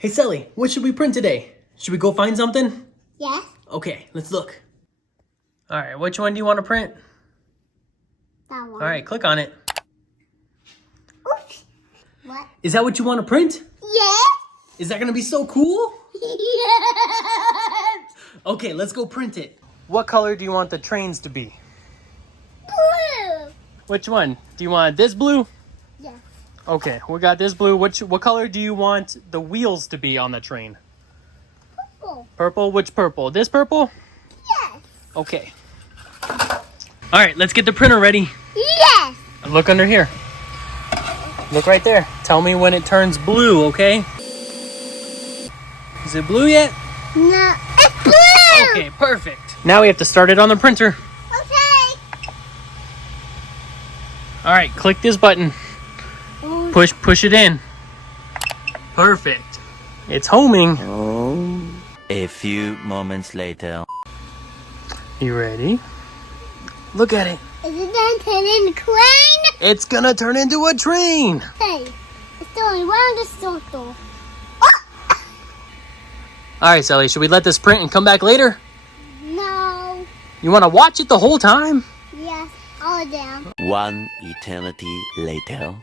Hey, Sally, what should we print today? Should we go find something? Yes. Okay, let's look. All right, which one do you want to print? That one. All right, click on it. Oops. What? Is that what you want to print? Yes. Is that going to be so cool? Yes. Okay, let's go print it. What color do you want the trains to be? Blue. Which one? Do you want this blue? Yes. Okay, we got this blue. What color do you want the wheels to be on the train? Purple. Purple? Which purple? This purple? Yes. Okay. All right, let's get the printer ready. Yes. Look under here. Look right there. Tell me when it turns blue, okay? Is it blue yet? No. It's blue. Okay, perfect. Now we have to start it on the printer. Okay. All right, click this button. Push it in. Perfect. It's homing. A few moments later. You ready? Look at it. Is it done turning the crane? It's gonna turn into a train. Hey, it's going round the circle. All right, Sally, should we let this print and come back later? No. You wanna watch it the whole time? Yes. All down. One eternity later.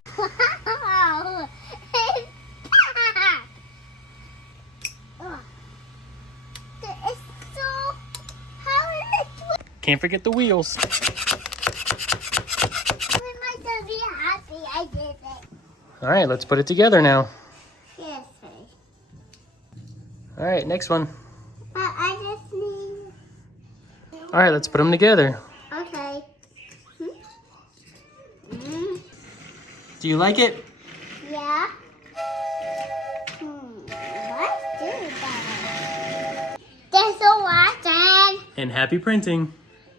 Can't forget the wheels. I did it. All right, let's put it together now. Yes, All right, next one. but I just need. All right, let's put them together. Okay. Do you like it? Yeah. Let's do that. Thanks for watching. And happy printing.